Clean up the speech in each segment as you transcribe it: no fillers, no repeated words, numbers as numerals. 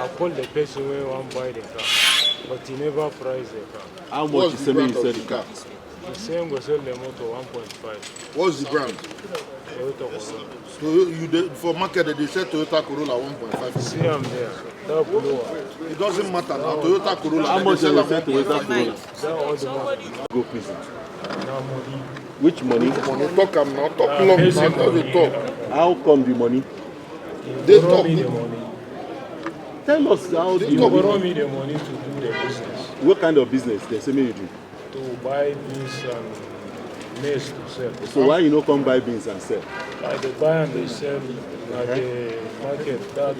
I called the person who want to buy the car, but he never priced the car. How much is selling the car? The same go sell the motor 1.5. What's the brand? Toyota Corolla. So for market they say Toyota Corolla 1.5. See I'm there. That blue one. It doesn't matter now. Toyota Corolla. How much do they sell Toyota Corolla? That all the money. Go please. Now money. Which money? Money talk am now. Talk long now. They talk. How come the money? They talk. Me the money. Tell us how They borrow me the money to do the business. What kind of business they say me you do? To buy beans and maize to sell. So why you no come buy beans and sell? Like they buy and they sell at the market that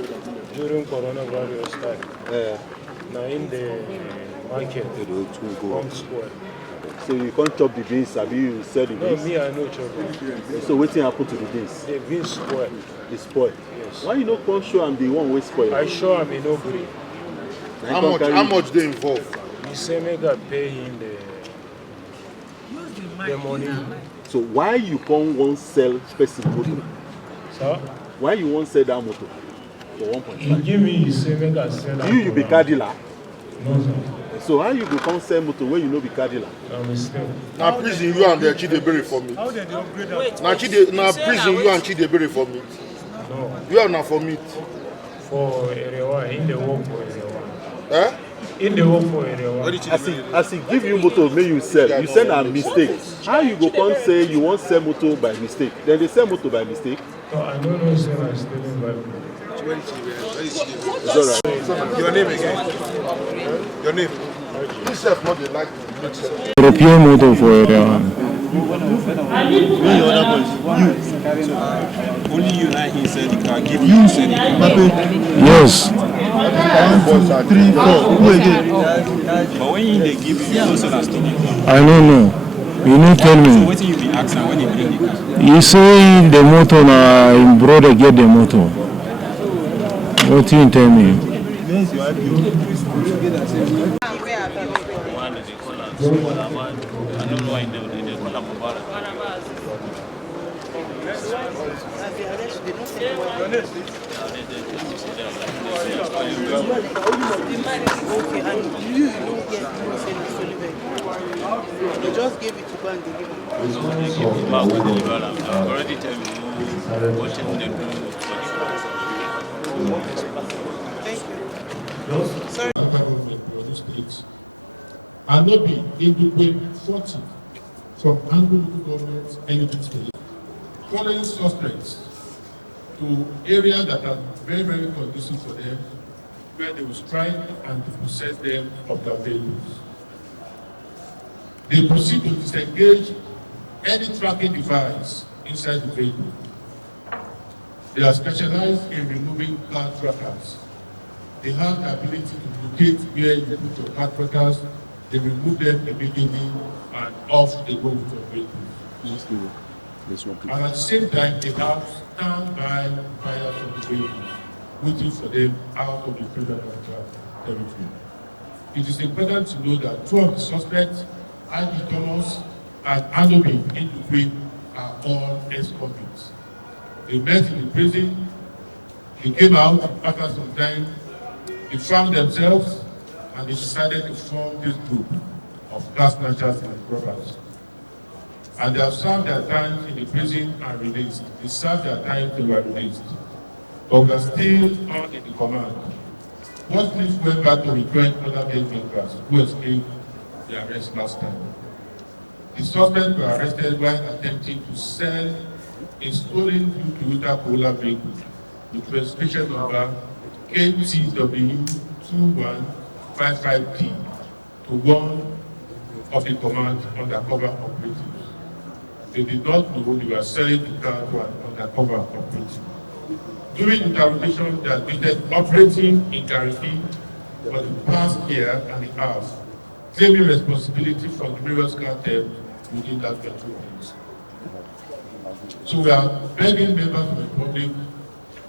during coronavirus time. Now in the market, come square. So you can't chop the beans, have you sell the beans? No, me I know chop. So what thing happen to the beans? The beans spoil. It's spoiled. Yes. Why you no come show am the one wey spoil? I show am in Nobody. How much they involve? He say make I pay him the money. So why you come won't sell person motor? Sir? Why you won't sell that motor for 1.5? He give me, he say make I sell that. You be car dealer. No sir. So how you go come sell motor when you no be car dealer? I'm mistake. Now prison you and the Chidebere for me. How did they upgrade that? Now prison you and Chidebere for me. No. You are not for me. For area one, in the work for area one. Eh? In the work for area one. As he give you motor, may you sell. You sell a mistake. How you go come say you won't sell motor by mistake? Then they sell motor by mistake. No, I don't know say I'm stealing by me. It's alright. Your name again? Your name? This is what they like to do. European motor for area one. Only you like he said the car. Give you said the car. Yes. 1, 2, 3, 4. Who again? But when they give you, you also not stolen. I don't know. You don't tell me. So what do you be asking when you bring the car? You say the motor na in brother get the motor. What do you tell me? They just gave it to go and deliver. Already tell me what they do. Sorry. Borno State and not be able to 40 from Anglo local government and state following suspects to areas that are very, very conducive for them, where they will strike and to possess them of their vehicles. They proceed to disengage any tracking device inside the vehicle. They are specialized in removing car trackers. They have the ability to locate where you put your car trackers, they remove them immediately, and off they go with your vehicle. And at the same time, they have standby fire from the vehicle, waiting for them out of the federal territory. It is important to know that two of the suspects, I.D. Thomas and Anobi Indukwe, are all ex-convicts. They met in the prison, they came out after some time, they found themselves, and they decided to form this group of car snatchers and robbers. And they have served their time in the prison and released. They served their time, they were released. But we are still on in the command. What police went back to rejoin other gang members who escaped the arrest last time. The suspects were arrested while attempting to sell a stolen blue Toyota Corolla vehicle with registration number KTW2155T to one of the command undercover operatives. They did not know they were selling the car to an undercover operative. During interrogation, they admitted operating in Gariki for the past year and a half, claiming responsibility for the various cartels within that metropolis. So we are begging members of the public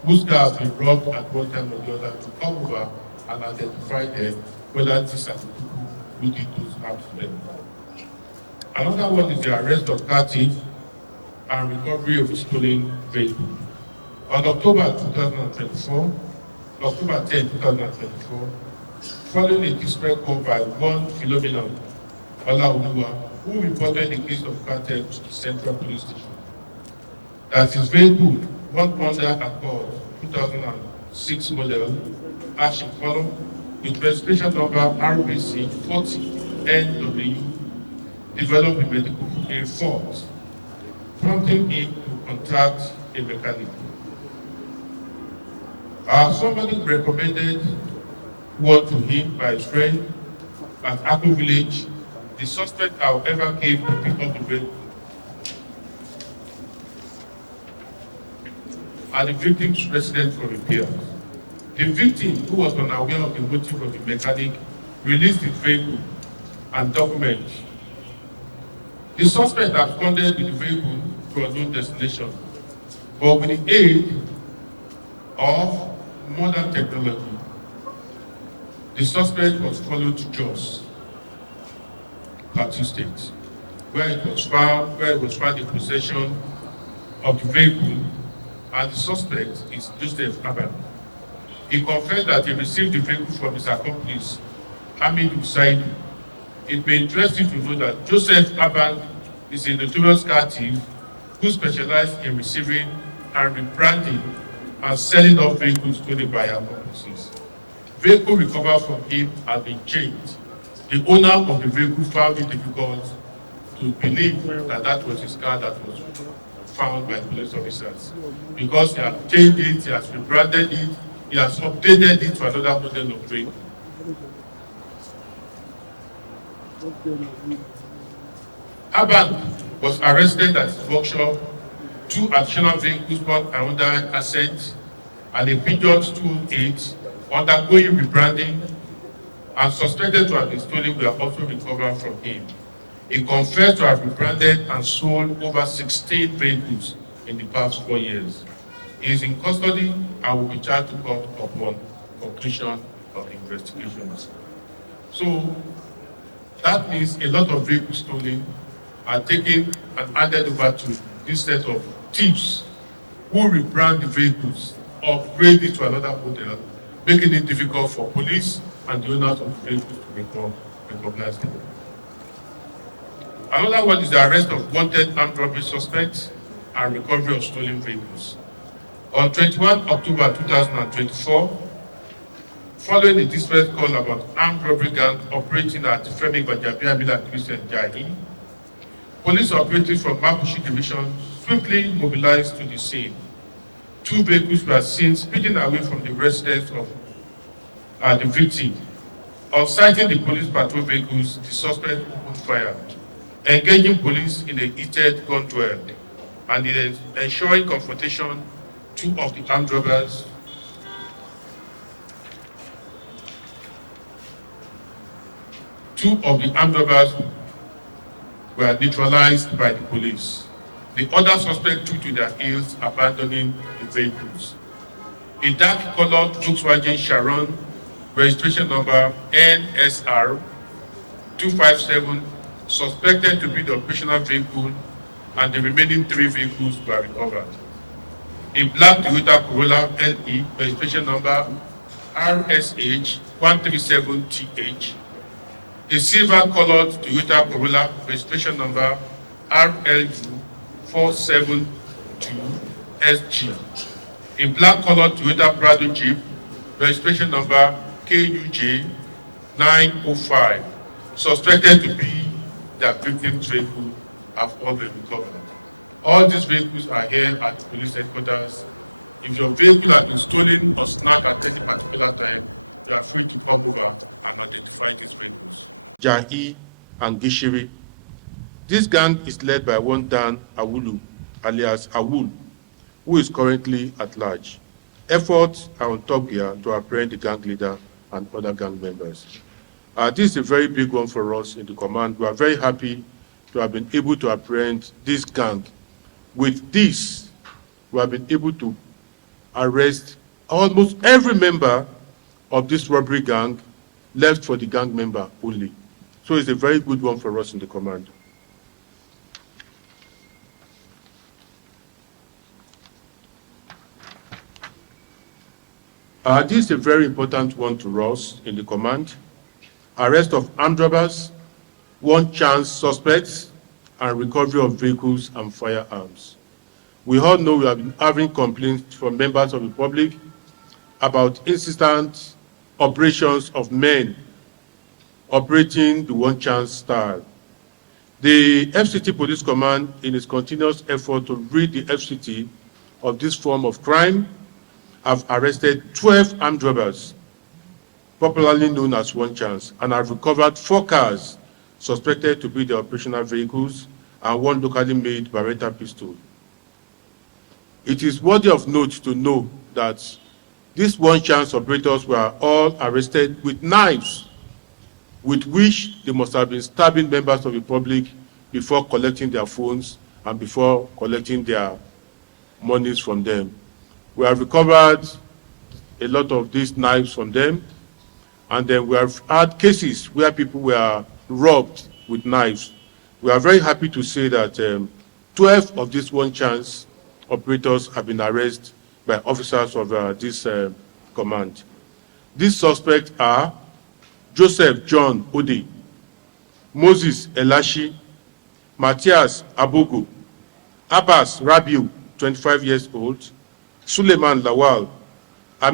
whose cars have been robbed at one time or the other to come over and identify them, whether these are the people who did those harms to them. Another one is the arrest of car thieves and recovery of a stolen vehicle. On October 2024, October 10, 2024, following a distress call by one Philomena Olaoluwa, who reported the case of cartel to the Central Police Station. That his vehicle, one Honda Accord 2006 model, ash in color, with registration number RBC 40NW, developed a fault, prompting him to contact a mechanic. Somebody recommended one to him by his friend at Akko Village. The suspect, however, came to pick up the vehicle at the victim's residence for repairs. The victim, who was unaware of the motive of the mechanic, released his vehicle and documents. The suspect absconded with the vehicle to a known destination, but with the aid of modern technology, the suspect was followed to Jos, Plateau State, where it was found in possession of the vehicle, and the suspect is Joseph Abang. He confessed that he received the vehicle from his accomplice, Hamid Hussaini. It may interest you to know that Joseph Abang is a notorious car thief who specialized in receiving and rebranding and selling off vehicles stolen by accomplices. Vehicle recovered from him has been changed. The owner of the vehicle found it difficult to believe that that was his car that was found by police officers, because he has changed it, he has rebranded it, he has updated it to another model of vehicle. Abang was arrested at his workshop. 2 additional vehicles bought another asset, and a Peugeot 208 undergoing rebranding and suspected to have been stolen were also recovered from him. He confessed to have rebranded and sold over 16 vehicles in the past 4 years. He is in custody and will be charged to court upon completion of the investigations. So that means a lot of vehicles stolen are taken and added over to this set of thieves who rebrand the vehicles, upgrade it to another model, making it difficult for police and the owners of the vehicles to recognize them. Another one is the arrest of wanted armed robbery suspects and recovery of stolen vehicles. On 21 October 2024, following a distress call about armed robbery gang operating at Femi Gbajabiamila Christian Jahi, police operatives from Mapushi Division swiftly mobilized to the scene. 2 vehicles were seen speeding away from the residence of the victim. On sighting the police patrol vehicles, the suspect opened fire, engaging police in a heated gun duel, and in ensuring confrontation, 2 of the armed robbers were neutralized by the police. The other suspects took to their heels, abandoning the vehicles. A dark-colored Volkswagen Sharon, registration number NSR 257, suspected to be the operational vehicle, and the remaining 3 vehicles were recovered. A black Toyota Corolla LE, registration number RSH 137TH, a silver-colored Toyota Corolla, registration number RLU 472SG, a black-colored Toyota Prado Jeep, registration number KUJ 905, suspected to be the victim's vehicle, have all been recovered. All these vehicles are here at the police headquarters. If your vehicle has been stolen or snatched at any particular time, you are free to come over and identify these vehicles.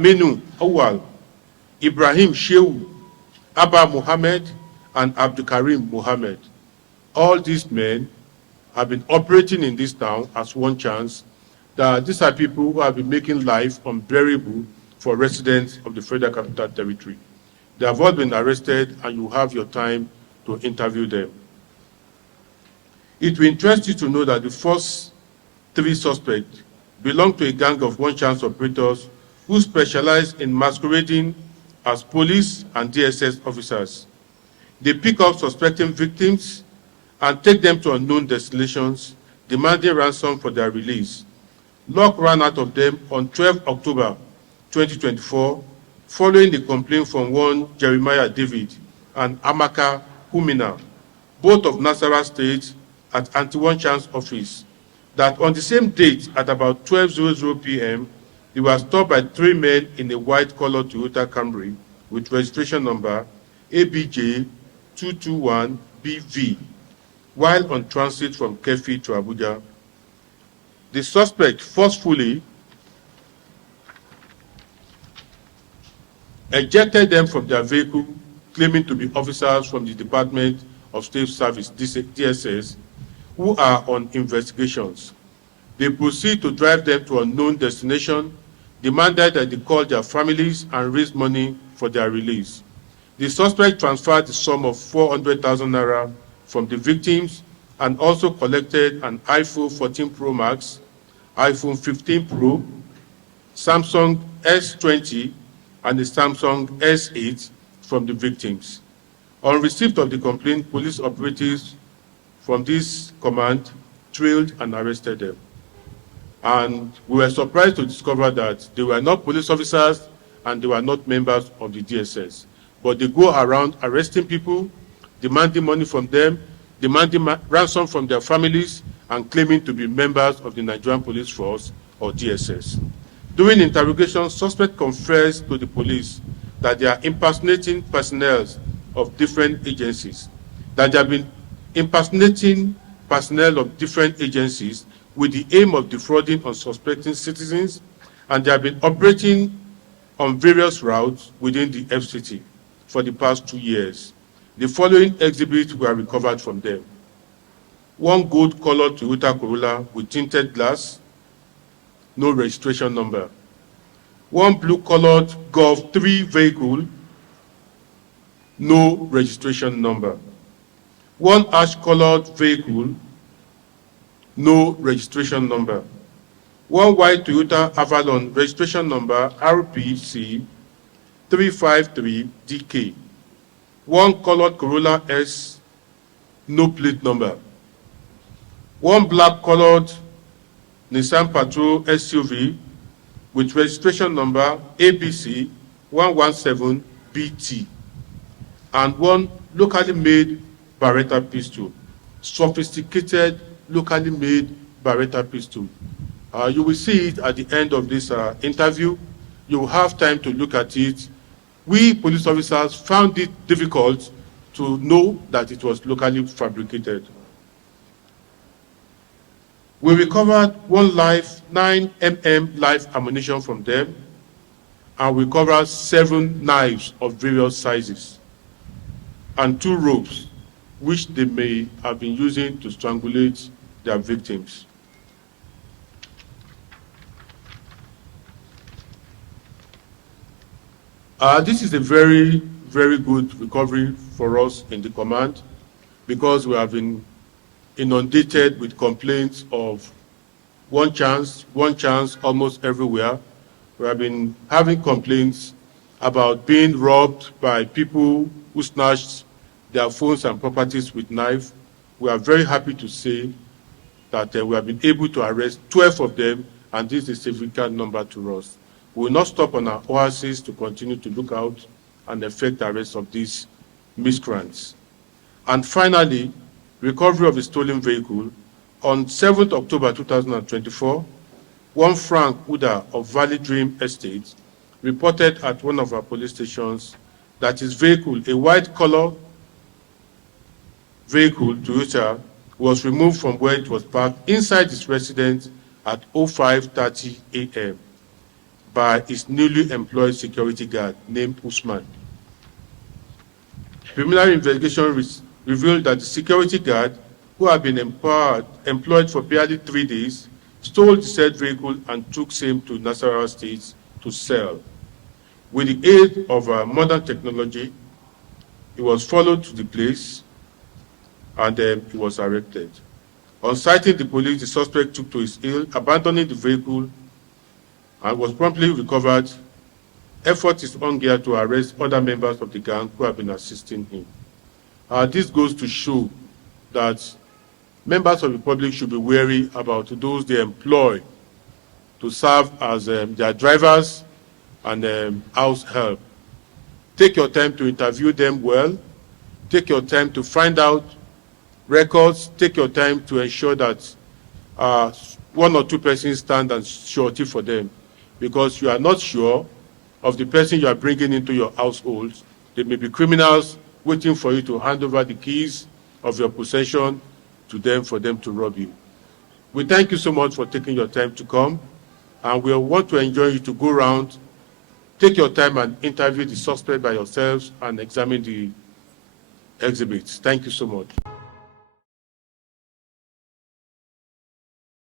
Aminu Howard, Ibrahim Shu, Abba Mohammed,